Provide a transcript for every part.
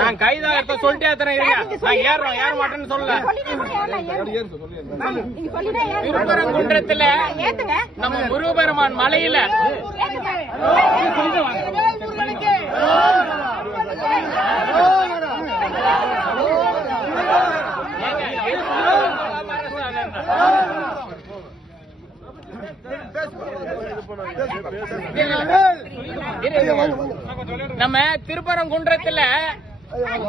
நான் கைதாக சொல்லிட்டே நான் ஏறோம் ஏற மாட்டேன்னு சொல்லல. திருப்பரங்குன்றத்துல நம்ம முருகபெருமான் மலையில நம்ம திருப்பரங்குன்றத்துல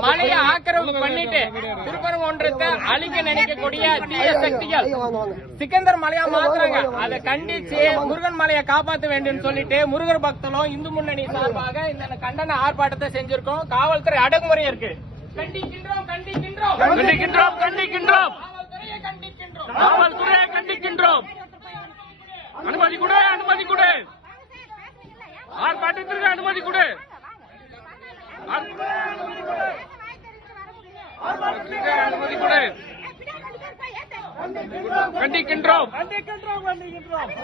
மலையை ஆக்கிரமிப்பு பண்ணிட்டு திருப்பரங்குன்றத்தை அழிக்க நினைக்கக்கூடிய தீய சக்திகள் சிக்கந்தர் மலையா மாத்துறாங்க. அதை கண்டிச்சு முருகன் மலையை காப்பாற்ற வேண்டும் சொல்லிட்டு முருகர் பக்தர்களும் இந்து முன்னணி சார்பாக இந்த கண்டன ஆர்ப்பாட்டத்தை செஞ்சிருக்கோம். காவல்துறை அடக்குமுறை இருக்கு. கண்டிக்கின்றோம் கண்டிக்கின்றோம் கண்டிக்கின்றோம் கண்டிக்கின்றோம் காவல்துறையை கண்டிக்கின்றோம். அனுமதி கொடு அனுமதி கொடு ஆர்ப்பாட்டத்திற்கு அனுமதி கொடு அனுமதி கொடு. கண்டிக்கின்றோம்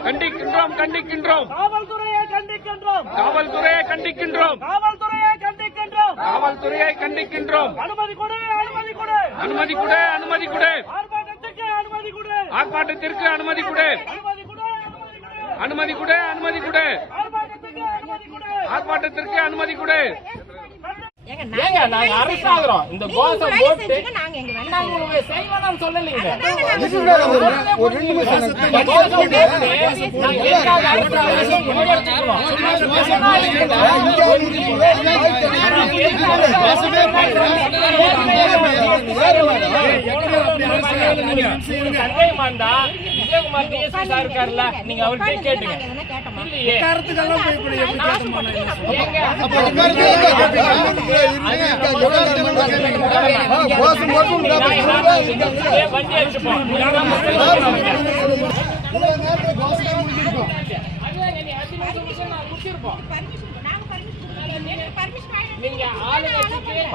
கண்டிக்கின்றோம் கண்டிக்கின்றோம் காவல்துறையை கண்டிக்கின்றோம் காவல்துறையை கண்டிக்கின்றோம் காவல்துறையை கண்டிக்கின்றோம் காவல்துறையை கண்டிக்கின்றோம். அனுமதி கொடு அனுமதி கொடு அனுமதி கொடு அனுமதி கொடு ஆர்ப்பாட்டத்திற்கு அனுமதி கொடு ஆர்ப்பாட்டத்திற்கு அனுமதி கொடு அனுமதி கொடு அனுமதி கொடு ஆர்ப்பாட்டத்திற்கு அனுமதி கொடு. ஏங்க நாங்க அரசாங்கிறோம் இந்த கோஷம் போட்டு நாங்க உங்களுக்கு செய்வோம் சொல்லலீங்க. விஜயகுமார் டிஎஸ்பி சார் இருக்காருல்ல, நீங்க அவர்கிட்ட கேட்டுங்க.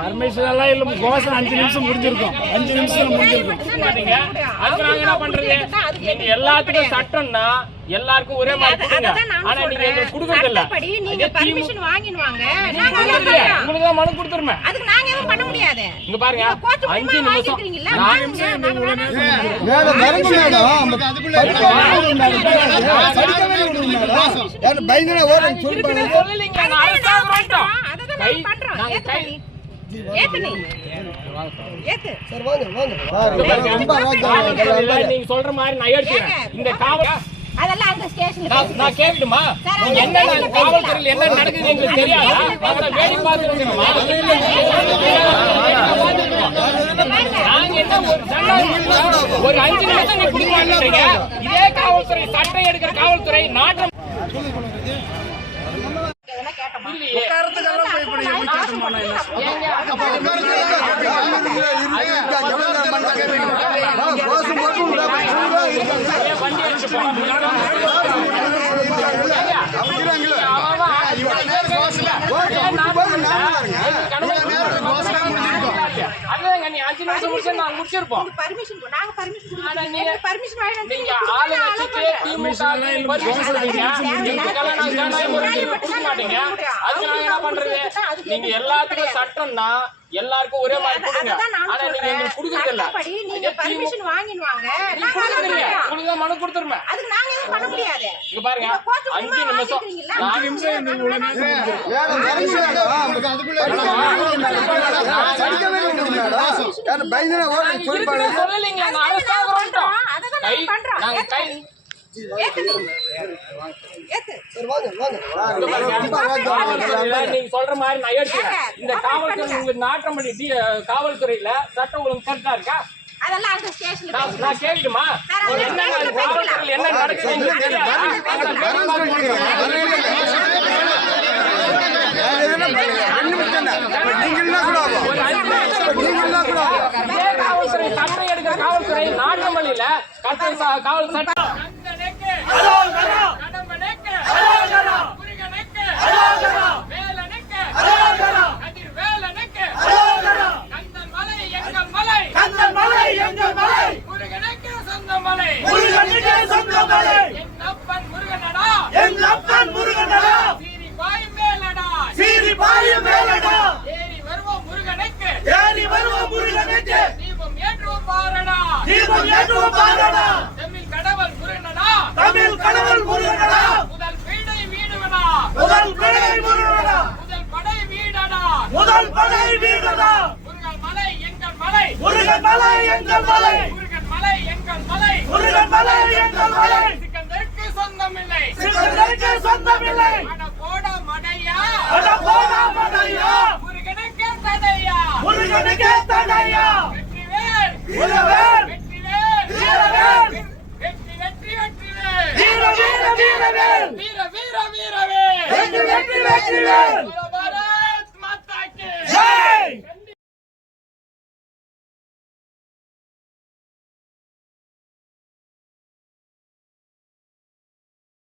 பர்மிஷன் எல்லாம் இல்ல, கோஷம் 5 நிமிஷம் முடிஞ்சிருக்கும். 5 நிமிஷம் முடிஞ்சிருக்கும். என்ன பண்றது? நீங்க எல்லாத்துக்கும் சட்டம்னா எல்லாருக்கும் ஒரே மாதிரி கொடுங்க. ஆனா நீங்க எங்களுக்கு கொடுக்கறது இல்ல. நீங்க பர்மிஷன் வாங்கிடுவாங்க. உங்களுக்கு தான் மனு கொடுத்துருமே. அதுக்கு நாங்க எதுவும் பண்ண முடியாது. இங்க பாருங்க 5 நிமிஷம் மேடம் மறந்து மேடம் அதுக்குள்ள பயங்கர ஓரம் சொல்லலீங்க. நான் அரசாங்கம் நீங்க சொல்ற மாதிரி நான் எடுத்துக்கிறேன். இந்த காவல் அதெல்லாம் அந்த ஸ்டேஷன்ல நான் கேட்கணுமா? என்ன காவல்துறையில் என்ன நடக்குது எங்களுக்கு தெரியாதா? அவரை வேடி பார்த்துருக்கணுமா? நாங்க என்ன ஒரு 5 நிமிஷம் நீ குடிக்க மாட்டேங்கிறீங்க. இதே காவல்துறை சட்டம் எடுக்கிற காவல்துறை நாட்டம் நீங்க எல்லாத்துக்கும் சட்டம்னா எல்லாருக்கும் ஒரே மாதிரி கொடுங்க. ஆனா நீங்க எங்களுக்கு கொடுக்கறது இல்ல. நீங்க பர்மிஷன் வாங்கிடுவாங்க. உங்களுக்கு மனு கொடுத்துருமே. அதுக்கு நாங்க எதுவும் பண்ண முடியாது. இங்க பாருங்க 5 நிமிஷம் 4 நிமிஷம் சொல்லலீங்க. நீங்க சொல்ற மாதிரி நான் எடுத்துக்கிறேன். இந்த காவல்துறை உங்களுக்கு நாட்டம் பண்ணி காவல்துறையில சட்டம் உங்களுக்கு கரெக்டா இருக்கா? அதெல்லாம் அந்த ஸ்டேஷன்ல நான் கேட்கட்டுமா? என்ன காவல்துறையில் என்ன நடக்குது? காவல்துறை சட்டம் எடுக்கிற காவல்துறை நாட்டமல்லியில காவல் சட்டம் கந்தன் மலை ஏற்றுவோம் பாரடா தமிழ் கடவுள் முருகனடா தமிழ் கடவுள் முருகனடா முதல் பீடை வீடுவனா முதல் படை முருகனடா முதல் படை வீடடா முதல் படை வீடடா முருகன் மலை எங்கள் மலை முருகன் மலை எங்கள் மலை முருகன் மலை எங்கள் மலை முருகன் மலை எங்கள் மலை சிக்கந்தருக்கு சொந்தமில்லை சிக்கந்தருக்கு சொந்தமில்லை அட போடா மடையா அட போடா மடையா முருகனுக்கு தடையா முருகனுக்கு தடையா வெற்றிவேல் வீரவேல் வெற்றிவேல் வீரவேல் வெற்றி வெற்றி வெற்றிவேல் வீர வீர வீரவேல் வீர வீர வீரவேல் வெற்றி வெற்றி வெற்றிவேல்